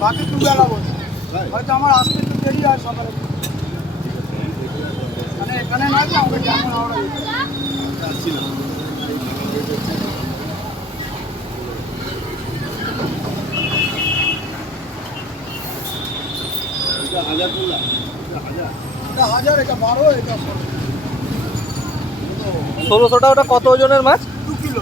বাকি দুবেলা বলছি হয়তো আমার আসতে একটু দেরি হয় সকালে। মানে এখানে নয় তো আমাকে হাওড়া। হয়। এটা হাজার এটা বারো এটা ষোলোশোটা ওটা কত ওজনের মাছ? দু কিলো।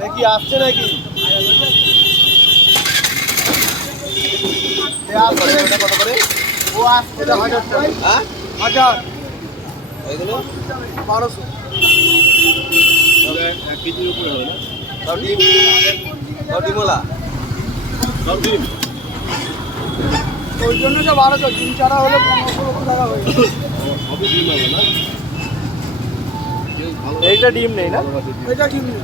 দেখি আসছে নাকি? কত করে? ও আসছে এটা হাজার টাকা। হ্যাঁ? বারোশো। সব ডিম? সব ওই জন্য যে বারোশো ডিম চারা হলে পনেরোশো টাকা হয়ে যাবে। এইটা ডিম নেই না এটা ডিম নেই।